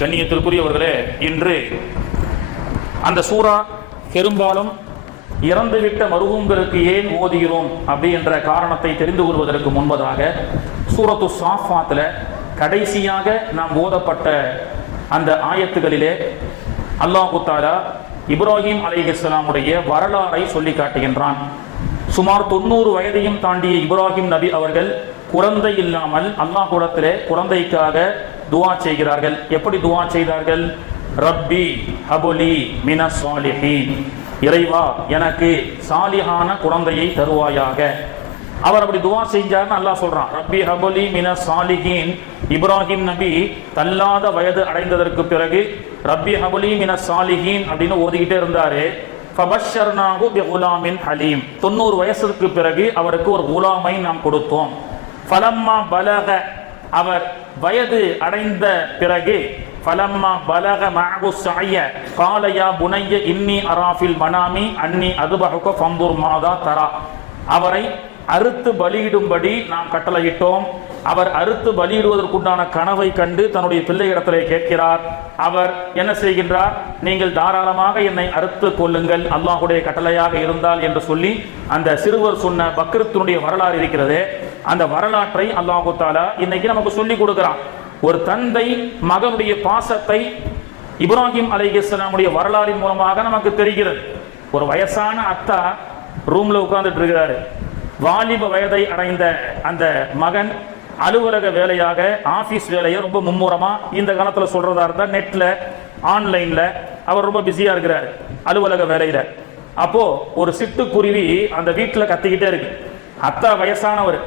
கண்ணியத்திற்குரியவர்களே, இன்று அந்த சூரா பெரும்பாலும் இறந்துவிட்ட மருகங்களுக்கு ஏன் ஓதுகிறோம் அப்படி என்ற காரணத்தை தெரிந்து கொள்வதற்கு முன்பதாக சூரத்து சாஃபாத்தில் கடைசியாக நாம் ஓதப்பட்ட அந்த ஆயத்துகளிலே அல்லாஹு தஆலா இப்ராஹிம் அலைஹிஸ்ஸலாமுடைய வரலாறை சொல்லி காட்டுகின்றான். சுமார் 90 வயதையும் தாண்டிய இப்ராஹிம் நபி அவர்கள் குழந்தை இல்லாமல் அல்லாஹ்விடத்திலே குழந்தைக்காக துஆ செய்கிறார்கள். எப்படி துஆ செய்தார்கள்? ரப்பி ஹபுலி மினஸ் சாலிஹீன், இறைவா எனக்கு சாலிஹான குழந்தையை தருவாயாக. அவர் அப்படி துஆ செஞ்சார்னு அல்லாஹ் சொல்றான். ரப்பி ஹபுலி மினஸ் சாலிஹீன். இப்ராஹிம் நபி தள்ளாத வயது அடைந்ததற்கு பிறகு ரப்பி ஹபுலி மினஸ் சாலிஹீன் அப்படின்னு ஓதிக்கிட்டே இருந்தாரு. ஃபபஷர்னாஹு பிகுலாமின் ஹலீம். 90 வயசுக்கு பிறகு அவருக்கு ஒரு குலாமை நாம் கொடுத்தோம். ஃபலம்மா பலக, அவர் வயது அடைந்த பிறகு ஃபலம்மா பலக மஅஹு ஸஅய قال يا بني إني أرى في المنام أني أذبحك فانظر ماذا ترى. அவரை அறுத்து பலியிடும்படி நாம் கட்டளையிட்டோம். அவர் அறுத்து பலியிடுவதற்குண்டான கனவை கண்டு தன்னுடைய பிள்ளையிடத்திலே கேட்கிறார். அவர் என்ன செய்கின்றார்? நீங்கள் தாராளமாக என்னை அறுத்து கொள்ளுங்கள், அல்லாஹ்வுடைய கட்டளையாக இருந்தால் என்று சொல்லி அந்த சிறுவர் சொன்ன பக்ரத்தினுடைய வரலாறு இருக்கிறது. அந்த வரலாற்றை அல்லாஹு தஆலா இன்னைக்கு நமக்கு சொல்லி கொடுக்கிறான். ஒரு தந்தை மகனுடைய பாசத்தை இப்ராஹிம் அலைஹிஸ்ஸலாமுடைய வரலாறின் மூலமாக நமக்கு தெரிகிறது. ஒரு வயசான அத்தா ரூம்ல உட்கார்ந்துட்டு இருக்கிறாரு. வாலிப வயதை அடைந்த அந்த மகன் அலுவலக வேலையாக ஆபீஸ் வேலையை ரொம்ப மும்முரமா, இந்த காலத்துல சொல்றதா இருந்தா நெட்ல ஆன்லைன்ல அவர் ரொம்ப பிஸியா இருக்கிறாரு அலுவலக வேலையில. அப்போ ஒரு சிட்டுக்குருவி அந்த வீட்டுல கத்திக்கிட்டே இருக்கு. அத்தா வயசானவர்,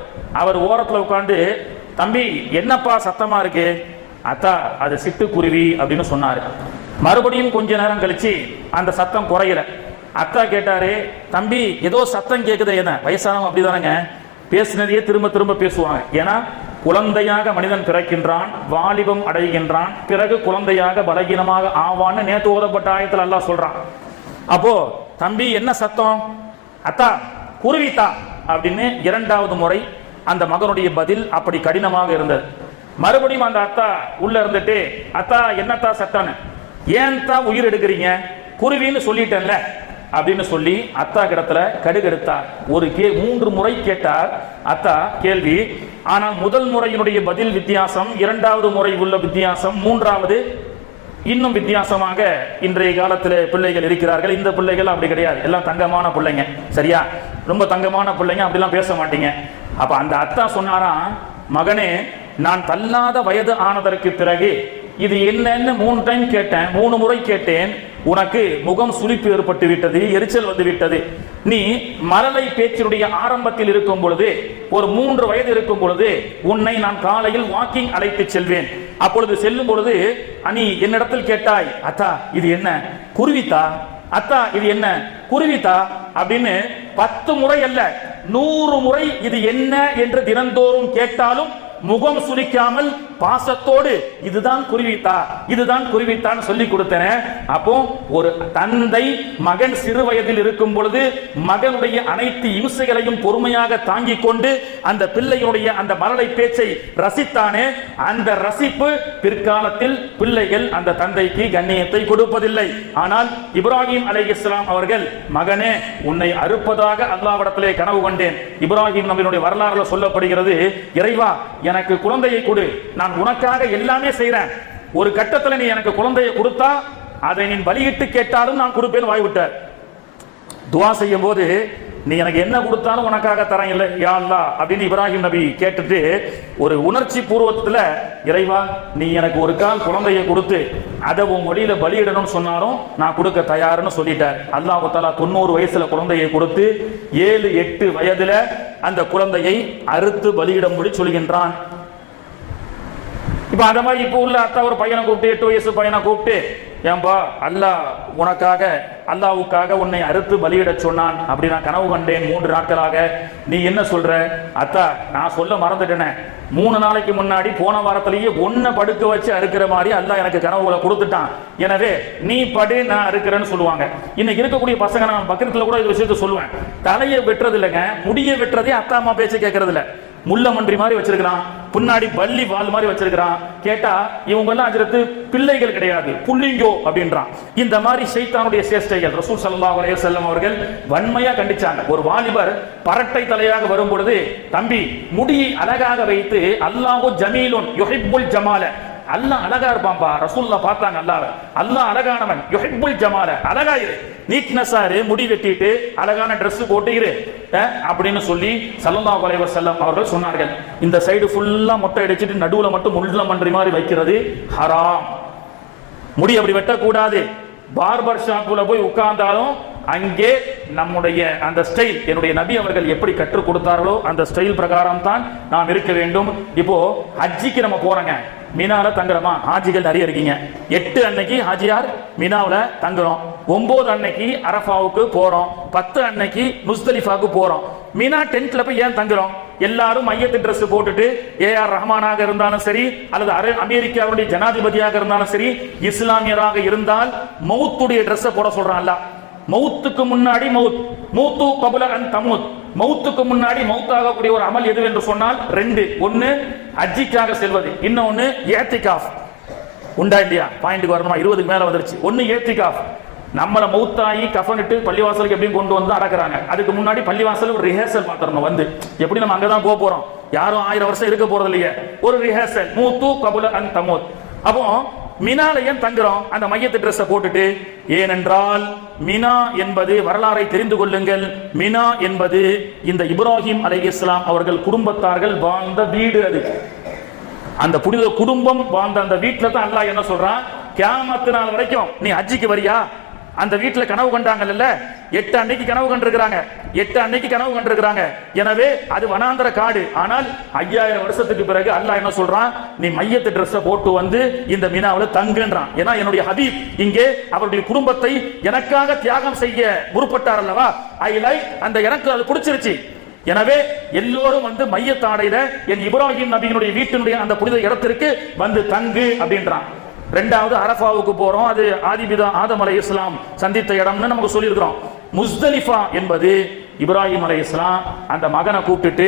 அவர் ஓரத்துல உட்கார்ந்து, தம்பி என்னப்பா சத்தமா இருக்கு? அத்தா அது சிட்டுக்குருவி அப்படின்னு சொன்னாரு. மறுபடியும் கொஞ்ச நேரம் கழிச்சு அந்த சத்தம் குறையல. அத்தா கேட்டாரு, தம்பி ஏதோ சத்தம் கேட்குது. என்ன வயசானவங்க அப்படிதானங்க, பேசினதையே திரும்ப திரும்ப பேசுவாங்க. ஏன்னா குழந்தையாக மனிதன் பிறக்கின்றான், வாலிபம் அடைகின்றான், பிறகு குழந்தையாக பலகீனமாக ஆவான்னு நேற்று ஓதப்பட்ட ஆயத்தில் அல்லாஹ் சொல்றான். அப்போ தம்பி என்ன சத்தம்? அத்தா குருவித்தா அப்படின்னு இரண்டாவது முறை அந்த மகனுடைய பதில் அப்படி கடினமாக இருந்தது. மறுபடியும் அந்த அத்தா உள்ள இருந்துட்டு, அத்தா என்னத்தா சத்தான்னு, ஏன் தான் உயிர் எடுக்கிறீங்க, குருவின்னு சொல்லிட்டேன்ல அப்படின்னு சொல்லி அத்தா கிடத்துல கடுகெடுத்தார். ஒரு 3 முறை கேட்டார் அத்தா கேள்வி. ஆனால் முதல் முறையினுடைய பதில் வித்தியாசம், இரண்டாவது முறை உள்ள வித்தியாசம், மூன்றாவது இன்னும் வித்தியாசமாக இன்றைய காலத்தில் பிள்ளைகள் இருக்கிறார்கள். இந்த பிள்ளைகள் அப்படி கிடையாது, எல்லாம் தங்கமான பிள்ளைங்க. சரியா? ரொம்ப தங்கமான பிள்ளைங்க, அப்படிலாம் பேச மாட்டீங்க. அப்ப அந்த அத்தா சொன்னாராம், மகனே நான் தள்ளாத வயது ஆனதற்கு பிறகு இது என்னன்னு 3 டைம் கேட்டேன், 3 முறை கேட்டேன். உனக்கு முகம் சுளிப்பு ஏற்பட்டு விட்டது, எரிச்சல் வந்து விட்டது. நீ மரலை பேச்சினுடைய ஆரம்பத்தில் இருக்கும் பொழுது, ஒரு 3 வயது இருக்கும் பொழுது உன்னை நான் காலையில் வாக்கிங் அழைத்து செல்வேன். அப்பொழுது செல்லும் பொழுது நீ என்னிடத்தில் கேட்டாய், அத்தா இது என்ன குருவித்தா, அத்தா இது என்ன குருவித்தா அப்படின்னு 10 முறை அல்ல 100 முறை இது என்ன என்று தினந்தோறும் கேட்டாலும் முகம் சுளிக்காமல் பாசத்தோடு இதுதான் குருவித்தா, இதுதான் குருவித்தான்னு சொல்லி கொடுத்தேன். அப்போ ஒரு தந்தை மகன் சிறு வயதில் இருக்கும் பொழுது மகனுடைய அனைத்து இம்சைகளையும் பொறுமையாக தாங்கிக் கொண்டு அந்த பிள்ளையுடைய அந்த மரலை பேச்சை ரசித்தானே, அந்த ரசிப்பு பிற்காலத்தில் பிள்ளைகள் அந்த தந்தைக்கு கண்ணியத்தை கொடுப்பதில்லை. ஆனால் இப்ராஹிம் அலைஹிஸ்ஸலாம் அவர்கள், மகனே உன்னை அறுப்பதாக அல்லாஹ்விடத்திலே கனவு கண்டேன். இப்ராஹிம் நபியினுடைய வரலாறுல சொல்லப்படுகிறது, இறைவா எனக்கு குழந்தையை கொடு, நான் உனக்காக எல்லாமே செய்றேன். ஒரு கட்டத்தில் நீ எனக்கு குழந்தையை கொடுத்தா அதை நீ பலியிட்டு கேட்டாலும் நான் கொடுப்பேன் வாய்விட்டார். துவா செய்யும் போது நீ எனக்கு என்ன கொடுத்தாலும் உனக்காக தரேன் இல்லை யா அல்லாஹ் அப்படின்னு இப்ராஹிம் நபி கேட்டுட்டு ஒரு உணர்ச்சி பூர்வத்துல, இறைவா நீ எனக்கு ஒரு கால் குழந்தையை கொடுத்து அதை உன் வழியில பலியிடணும்னு சொன்னாலும் நான் கொடுக்க தயாருன்னு சொல்லிட்டார். அல்லாஹ் தஆலா 90 வயசுல குழந்தையை கொடுத்து 7-8 வயதுல அந்த குழந்தையை அறுத்து பலியிடும்படி சொல்கின்றான். இப்ப அந்த மாதிரி இப்ப உள்ள அத்தா ஒரு பையனை கூப்பிட்டு, 8 வயசு பையனை கூப்பிட்டு, ஏன்பா அல்லாஹ் உனக்காக அல்லாஹ்வுக்காக உன்னை அறுத்து பலியிட சொன்னான், அப்படி நான் கனவு கண்டேன் 3 நாட்களாக. நீ என்ன சொல்ற? அத்தா நான் சொல்ல மறந்துட்டேனே, 3 நாளைக்கு முன்னாடி போன வாரத்திலேயே ஒன்ன படுக்க வச்சு அறுக்கிற மாதிரி அல்லாஹ் எனக்கு கனவுகளை கொடுத்துட்டான். எனவே நீ படு, நான் அறுக்கிறேன்னு சொல்லுவாங்க. இன்னைக்கு இருக்கக்கூடிய பசங்க, நான் பக்கத்துல கூட இது விஷயத்த சொல்லுவேன், தலையை வெட்டுறது இல்லைங்க, முடிய வெட்டுறதே அத்தா அம்மா பேச்சு கேட்கறது இல்லை. முள்ள மன்றி மாதிரி வச்சிருக்கிறான், பின்னாடி பள்ளி வால் மாதிரி வச்சிருக்கிறான். கேட்டா இவங்க எல்லாம் ஹஜ்ரத் பிள்ளைகள் கிடையாது, புள்ளிங்கோ அப்படின்றான். இந்த மாதிரி ஷைத்தானுடைய சேஷ்டைகள் ரசூல் ஸல்லல்லாஹு அலைஹி வஸல்லம் அவர்கள் வன்மையா கண்டிச்சாங்க. ஒரு வாலிபர் பரட்டை தலையாக வரும் பொழுது, தம்பி முடியை அழகாக வைத்து அல்லாஹு ஜமீலுன் யுஹிப்புல் ஜமால, அல்லாஹ் அழகா இருப்பான்பா. ரசூலுல்லாஹ் பார்த்தாங்க அல்லாஹ், அல்லாஹ் அழகானவன், யுஹிப்புல் ஜமால, அழகா இரு, நீட்னஸா இரு, முடி வெட்டிட்டு அழகான Dress போட்டு இரு அப்படின்னு சொல்லி ஸல்லல்லாஹு அலைஹி வஸல்லம் அவர்கள் சொன்னார்கள். இந்த சைடு ஃபுல்லா மொட்டை அடிச்சிட்டு நடுவுல மட்டும் முள்ள மன்றி மாதிரி வைக்கிறது ஹராம். முடி அப்படி வெட்டக்கூடாது. பார்பர் ஷாப்புல போய் உட்கார்ந்தாலும் அங்கே நம்முடைய அந்த ஸ்டைல், என்னுடைய நபி அவர்கள் எப்படி கற்றுக் கொடுத்தார்களோ அந்த ஸ்டைல் பிரகாரம் தான் நாம் இருக்க வேண்டும். இப்போ ஹஜ்ஜிக்கு நம்ம போறோங்க, மினால தங்குறோமா? ஹாஜிகள் நிறைய இருக்கீங்க. 8 அன்னைக்கு ஹாஜியார் மினாவுல தங்குறோம், 9 அன்னைக்கு அரஃபாவுக்கு போறோம், 10 அன்னைக்கு முஸ்தலிஃபாவுக்கு போறோம். மினா டென்ட்ல போய் ஏன் தங்குறோம்? எல்லாரும் மையத்து Dress போட்டுட்டு ஏஆர் ரஹ்மானாக இருந்தாலும் சரி, அல்லது அமெரிக்காவுடைய ஜனாதிபதியாக இருந்தாலும் சரி, இஸ்லாமியராக இருந்தால் மௌத்துடைய Dress போட சொல்றான்ல. மௌத்துக்கு முன்னாடி மௌத்து கபுல அன் தமூத், மௌத்துக்கு முன்னாடி மௌத்தாகக்கூடிய ஒரு அமல் எது என்று சொன்னால் 2. ஒன்னு ஹஜ்ஜிக்காக செல்வது, இன்னொன்னு ஏத்திகாஃப். உண்டா இல்லையா? பாயிண்ட்க்கு வரணுமா? 20க்கு மேல வந்துருச்சு. ஒன்னு ஏத்திகாஃப், நம்மள மௌத்தாயி கஃனிட்டு பள்ளிவாசலுக்கு எப்படியும் கொண்டு வந்து அடக்குறாங்க. அதுக்கு முன்னாடி பள்ளிவாசல் ஒரு ரிஹர்சல் பாத்துறோம். வந்து எப்படி நம்ம அங்கதான் போக போறோம், யாரும் 1000 வருஷம் இருக்க போறது இல்லையே, ஒரு ரிஹர்சல். மூத்து கபுல அன் தமூத். அப்போ மினால ஏன் தங்குறோம்? அந்த மையத்து Dress போட்டுட்டு. ஏனென்றால் மினா என்பது, வரலாறை தெரிந்து கொள்ளுங்கள், மினா என்பது இந்த இப்ராஹிம் அலைஹிஸ்ஸலாம் அவர்கள் குடும்பத்தார்கள் வாழ்ந்த வீடு. அது அந்த புனித குடும்பம் வாழ்ந்த அந்த வீட்டுல தான் அல்லாஹ் என்ன சொல்றான், கியாமத் நாள் வரைக்கும் நீ ஹஜ்ஜிக்கு வரியா? அந்த வீட்டுல கனவு கண்டாங்கல்ல, 8 அன்னைக்கு கனவு கண்டிருக்கிறாங்க, 8 அன்னைக்கு கனவு கண்டிருக்கிறாங்க. எனவே அது வனாந்தர காடு. ஆனால் 5000 வருஷத்துக்கு பிறகு அல்லாஹ் என்ன சொல்றான், நீ மையத்து Dress போட்டு வந்து இந்த மினாவுல தங்குன்றான். ஏன்னா என்னுடைய ஹபீப் இங்கே அவருடைய குடும்பத்தை எனக்காக தியாகம் செய்ய முற்பட்டார் அல்லவா, ஐ லைக், அந்த எனக்கு அது பிடிச்சிருச்சு. எனவே எல்லோரும் வந்து மையத்தாடையில என் இப்ராஹிம் நபியினுடைய வீட்டினுடைய அந்த புனித இடத்திற்கு வந்து தங்கு அப்படின்றான். 2வது அரஃபாவுக்கு போறோம், அது ஆதிபிதா ஆதம் அலைஹிஸ்ஸலாம் சந்தித்த இடம்னு நமக்கு சொல்லி இருக்கிறோம். முஸ்தலிஃபா என்பது இப்ராஹிம் அலைஹிஸ்ஸலாம் அந்த மகனை கூப்பிட்டுட்டு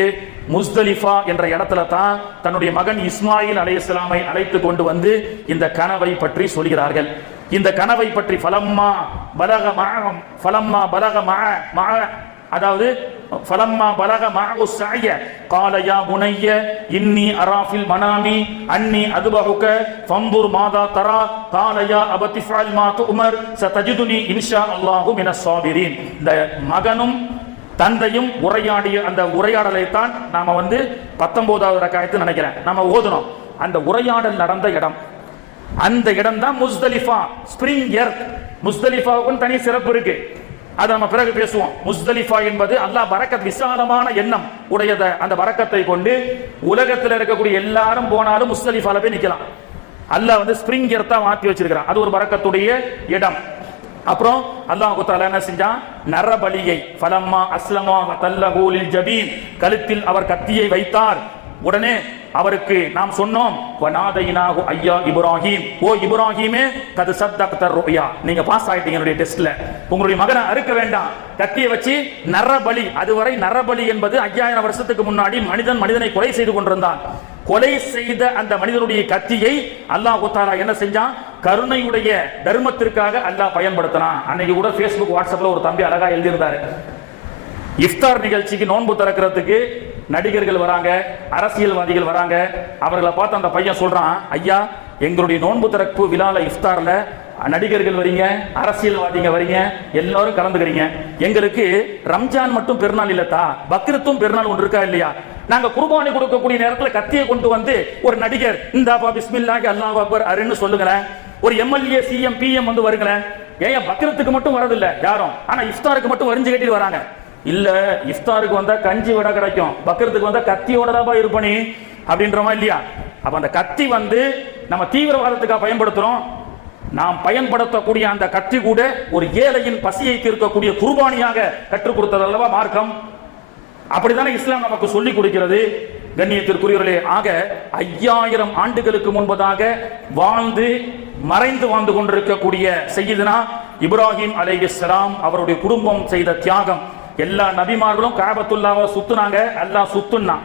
முஸ்தலிஃபா என்ற இடத்துல தான் தன்னுடைய மகன் இஸ்மாயில் அலைஹிஸ்ஸலாமை அழைத்து கொண்டு வந்து இந்த கனவை பற்றி சொல்கிறார்கள். இந்த கனவை பற்றி ஃபலம்மா பலக மஅ அதாவது ஃபலம்மா பலக மஅு ஸஅய قال يا بني إني أرى في المنام أني أذبحك فانظر ماذا ترى قال يا أبت افعل ما تؤمر ستجدني إن شاء الله من الصابرين. இந்த மகனும் தந்தையும் உரையாடிய அந்த உரையாடலை தான் நாம வந்து 19வது ரக்காயத்து நினைக்கிறேன் நாம ஓதுனோம். அந்த உரையாடல் நடந்த இடம், அந்த இடம் தான் முஸ்தலிஃபா, ஸ்பிரிங் எர்த். முஸ்தலிஃபாவுக்கும் தனி சிறப்பு இருக்கு, அதை நம்ம பிறகு பேசுவோம். முஸ்தலிஃபா என்பது அல்லாஹ் பரக்கத், விசாலமான எண்ணம் உடையத. அந்த பரக்கத்தை கொண்டு உலகத்தில் இருக்கக்கூடிய எல்லாரும் போனாலும் முஸ்தலிஃபால போய் நிக்கலாம். அல்லாஹ் வந்து ஸ்பிரிங் எர்த்தா மாத்தி வச்சிருக்கிறான், அது ஒரு பரக்கத்துடைய இடம். அப்புறம் அல்லாஹ் தஆலா என்ன செஞ்சான், நரபலியை ஃபலம்மா அஸ்லமா வதல்லஹு லில் ஜபீன், கழுத்தில் அவர் கத்தியை வைத்தார். உடனே அவருக்கு நாம் சொன்னோம், வநாதைனாஹு ஐயா இப்ராஹிம், ஓ இப்ராஹிமே கது சத்தக்த ருயா, நீங்க பாஸ் ஆயிட்டீங்க என்னுடைய டெஸ்ட்ல, உங்களுடைய மகனை அறுக்க வேண்டாம், கத்தியை வச்சு நரபலி. அதுவரை நரபலி என்பது 5000 வருஷத்துக்கு முன்னாடி மனிதனை கொலை செய்து கொண்டிருந்தான். கொலை செய்த அந்த மனிதனுடைய கத்தியை அல்லாஹ் தஆலா என்ன செஞ்சான், கருணையுடைய தர்மத்திற்காக அல்லாஹ் பயன்படுத்தினான். அன்னைக்கு கூட Facebook வாட்ஸ்அப்ல ஒரு தம்பி அழகா எழுதியிருந்தாரு, இஃப்தார் நிகழ்ச்சிக்கு நோன்பு திறக்கிறதுக்கு நடிகர்கள் வராங்க, அரசியல்வாதிகள் வராங்க. அவர்களை பார்த்து அந்த பையன் சொல்றான், ஐயா எங்களுடைய நோன்பு திறப்பு விழால இஃப்தார்ல நடிகர்கள் வரீங்க, அரசியல்வாதிங்க வரீங்க, எல்லாரும் கலந்துக்கிறீங்க. எங்களுக்கு ரம்ஜான் மட்டும் பெருநாள் இல்லத்தா, பக்ரீத்தும் பெருநாள் ஒன்று இருக்கா இல்லையா? நாங்க குர்பானி கொடுக்கக்கூடிய நேரத்தில் கத்தியை கொண்டு வந்து ஒரு நடிகர் இந்தாப்பா பிஸ்மில்லாஹி அல்லாஹு அக்பர் அருன்னு சொல்லுங்களேன், ஒரு எம்எல்ஏ சிஎம் பிஎம் வந்து வருங்களேன். ஏன் பக்ரீத்துக்கு மட்டும் வரதில்லை யாரும், ஆனா இஃப்தாருக்கு மட்டும் வரிஞ்சு கட்டிட்டு வராங்க. இல்ல இஃப்தாருக்கு வந்தா கஞ்சி விட கிடைக்கும், பக்ரீத்துக்கு வந்தா கத்தியோட தான் இருப்பனி அப்படின்றமா இல்லையா? அப்ப அந்த கத்தி வந்து நம்ம தீவிரவாதத்துக்காக பயன்படுத்துறோம். நாம் பயன்படுத்தக்கூடிய அந்த கத்தி கூட ஒரு ஏழையின் பசியை தீர்க்கக்கூடிய குர்பானியாக கற்றுக் கொடுத்தது அல்லவா மார்க்கம். அப்படித்தானே இஸ்லாம் நமக்கு சொல்லிக் கொடுக்கிறது. கண்ணியத்திற்குரியவர்களே, ஆக 5000 ஆண்டுகளுக்கு முன்பதாக மறைந்து வாழ்ந்து கொண்டிருக்கக்கூடிய சய்யிதுனா இப்ராஹிம் அலைஹிஸ்ஸலாம் அவருடைய குடும்பம் செய்த தியாகம். எல்லா நபிமார்களும் காபத்துல்லாவை சுத்துனாங்க, அல்லாஹ் சுத்துனா.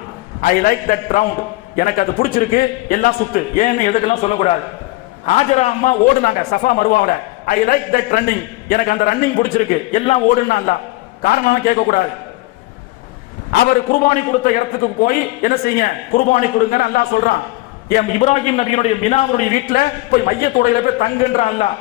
I like that round. எனக்கு அது பிடிச்சிருக்கு, எல்லாம் சுத்து, ஏன்னு எதுக்கெல்லாம் சொல்லக்கூடாது. ஹாஜரா அம்மா ஓடுனாங்க சஃபா மருவாவோட, ஐ லைக் தட் ரன்னிங், எனக்கு அந்த ரன்னிங் பிடிச்சிருக்கு, எல்லாம் ஓடுனா காரணம் கேட்க கூடாது. அவர் குர்பானி கொடுத்த இடத்துக்கு போய் என்ன செய்யுங்க, குர்பானி கொடுங்கன்னு அல்லாஹ் சொல்றான். என் இப்ராஹிம் நபியினுடைய மினாவுடைய வீட்டுல போய் மையத்தோடையில போய் தங்குன்ற அல்லாஹ்.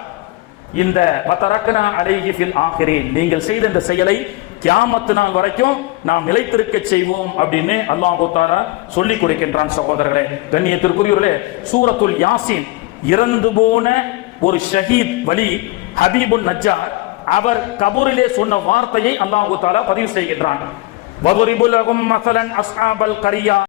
இந்த வதரக்னா அலைஹி ஃபில் ஆகிரீன், நீங்கள் செய்த இந்த செயலை கியாமத் நாள் வரைக்கும் நாம் நிலைத்திருக்க செய்வோம் அப்படின்னு அல்லாஹ் தஆலா சொல்லி கொடுக்கின்றான். சகோதரர்களே, கண்ணியத்திற்குரியவர்களே, சூரத்துல் யாசீன் இறந்து போன ஒரு ஷஹீத் வலி ஹபீபுன் நஜ்ஜார் அவர் கபூரிலே சொன்ன வார்த்தையை அல்லாஹ் தஆலா பதிவு செய்கின்றான். வதுரிபு லஹும் மஸலன் அஸ்ஹாபல் கரியா